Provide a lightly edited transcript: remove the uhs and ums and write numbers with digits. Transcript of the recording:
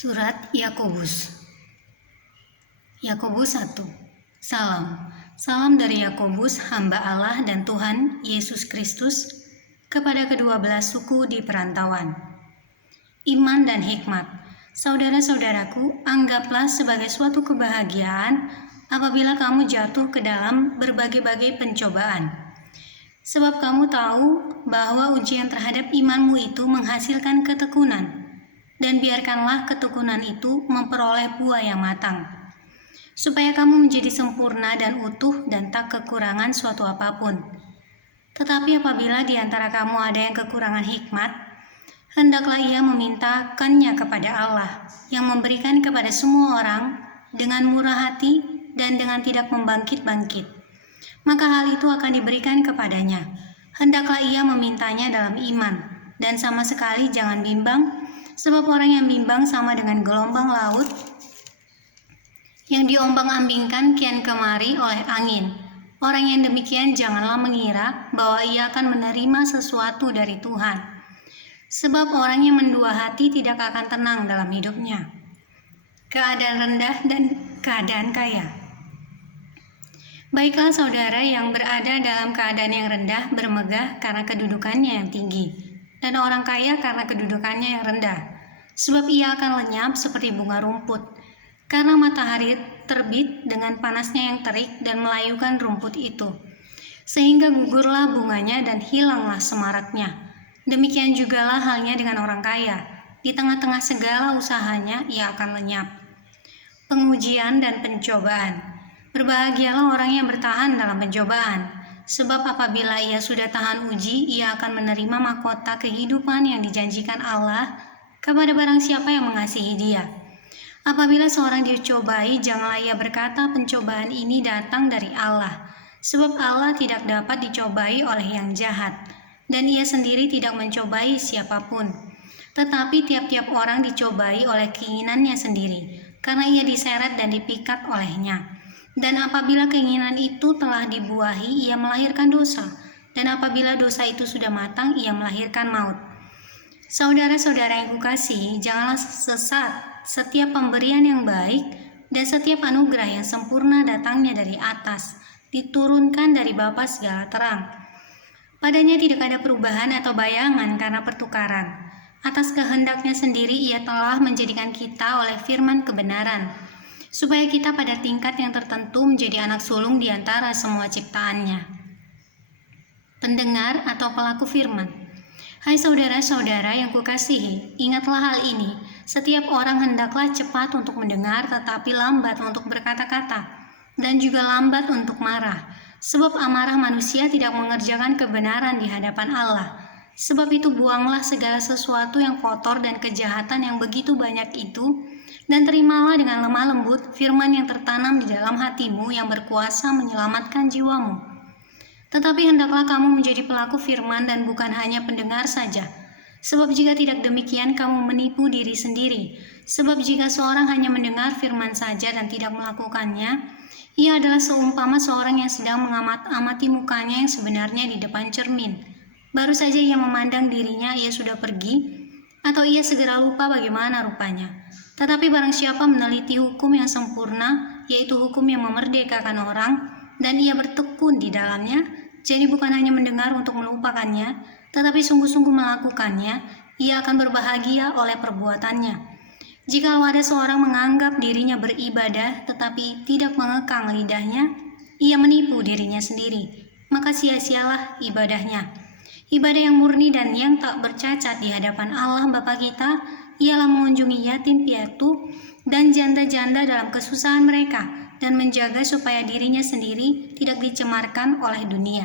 Surat Yakobus. Yakobus 1. Salam. Salam dari Yakobus, hamba Allah dan Tuhan Yesus Kristus, kepada kedua belas suku di perantauan. Iman dan hikmat. Saudara-saudaraku, anggaplah sebagai suatu kebahagiaan apabila kamu jatuh ke dalam berbagai-bagai pencobaan. Sebab kamu tahu bahwa ujian terhadap imanmu itu menghasilkan ketekunan. Dan biarkanlah ketekunan itu memperoleh buah yang matang, supaya kamu menjadi sempurna dan utuh dan tak kekurangan suatu apapun. Tetapi apabila di antara kamu ada yang kekurangan hikmat, hendaklah ia memintakannya kepada Allah, yang memberikan kepada semua orang dengan murah hati dan dengan tidak membangkit-bangkit. Maka hal itu akan diberikan kepadanya. Hendaklah ia memintanya dalam iman, dan sama sekali jangan bimbang, sebab orang yang bimbang sama dengan gelombang laut yang diombang-ambingkan kian kemari oleh angin. Orang yang demikian janganlah mengira bahwa ia akan menerima sesuatu dari Tuhan. Sebab orang yang mendua hati tidak akan tenang dalam hidupnya. Keadaan rendah dan keadaan kaya. Baiklah saudara yang berada dalam keadaan yang rendah bermegah karena kedudukannya yang tinggi, dan orang kaya karena kedudukannya yang rendah, sebab ia akan lenyap seperti bunga rumput, karena matahari terbit dengan panasnya yang terik dan melayukan rumput itu, sehingga gugurlah bunganya dan hilanglah semaraknya. Demikian jugalah halnya dengan orang kaya, di tengah-tengah segala usahanya ia akan lenyap. Pengujian dan pencobaan. Berbahagialah orang yang bertahan dalam pencobaan, sebab apabila ia sudah tahan uji, ia akan menerima mahkota kehidupan yang dijanjikan Allah kepada barang siapa yang mengasihi Dia. Apabila seorang dicobai, janganlah ia berkata pencobaan ini datang dari Allah, sebab Allah tidak dapat dicobai oleh yang jahat, dan Ia sendiri tidak mencobai siapapun. Tetapi tiap-tiap orang dicobai oleh keinginannya sendiri, karena ia diseret dan dipikat olehnya. Dan apabila keinginan itu telah dibuahi, ia melahirkan dosa. Dan apabila dosa itu sudah matang, ia melahirkan maut. Saudara-saudara yang kukasihi, janganlah sesat. Setiap pemberian yang baik dan setiap anugerah yang sempurna datangnya dari atas, diturunkan dari Bapa segala terang. Padanya tidak ada perubahan atau bayangan karena pertukaran. Atas kehendaknya sendiri ia telah menjadikan kita oleh firman kebenaran, supaya kita pada tingkat yang tertentu menjadi anak sulung di antara semua ciptaannya. Pendengar atau pelaku firman. Hai saudara-saudara yang kukasihi, ingatlah hal ini. Setiap orang hendaklah cepat untuk mendengar, tetapi lambat untuk berkata-kata, dan juga lambat untuk marah. Sebab amarah manusia tidak mengerjakan kebenaran di hadapan Allah. Sebab itu buanglah segala sesuatu yang kotor dan kejahatan yang begitu banyak itu, dan terimalah dengan lemah lembut firman yang tertanam di dalam hatimu yang berkuasa menyelamatkan jiwamu. Tetapi hendaklah kamu menjadi pelaku firman dan bukan hanya pendengar saja. Sebab jika tidak demikian kamu menipu diri sendiri. Sebab jika seorang hanya mendengar firman saja dan tidak melakukannya, ia adalah seumpama seorang yang sedang mengamat-amati mukanya yang sebenarnya di depan cermin. Baru saja ia memandang dirinya, ia sudah pergi, atau ia segera lupa bagaimana rupanya. Tetapi barang siapa meneliti hukum yang sempurna, yaitu hukum yang memerdekakan orang, dan ia bertekun di dalamnya, jadi bukan hanya mendengar untuk melupakannya, tetapi sungguh-sungguh melakukannya, ia akan berbahagia oleh perbuatannya. Jikalau ada seorang menganggap dirinya beribadah, tetapi tidak mengekang lidahnya, ia menipu dirinya sendiri, maka sia-sialah ibadahnya. Ibadah yang murni dan yang tak bercacat di hadapan Allah Bapa kita, ialah mengunjungi yatim piatu dan janda-janda dalam kesusahan mereka, dan menjaga supaya dirinya sendiri tidak dicemarkan oleh dunia.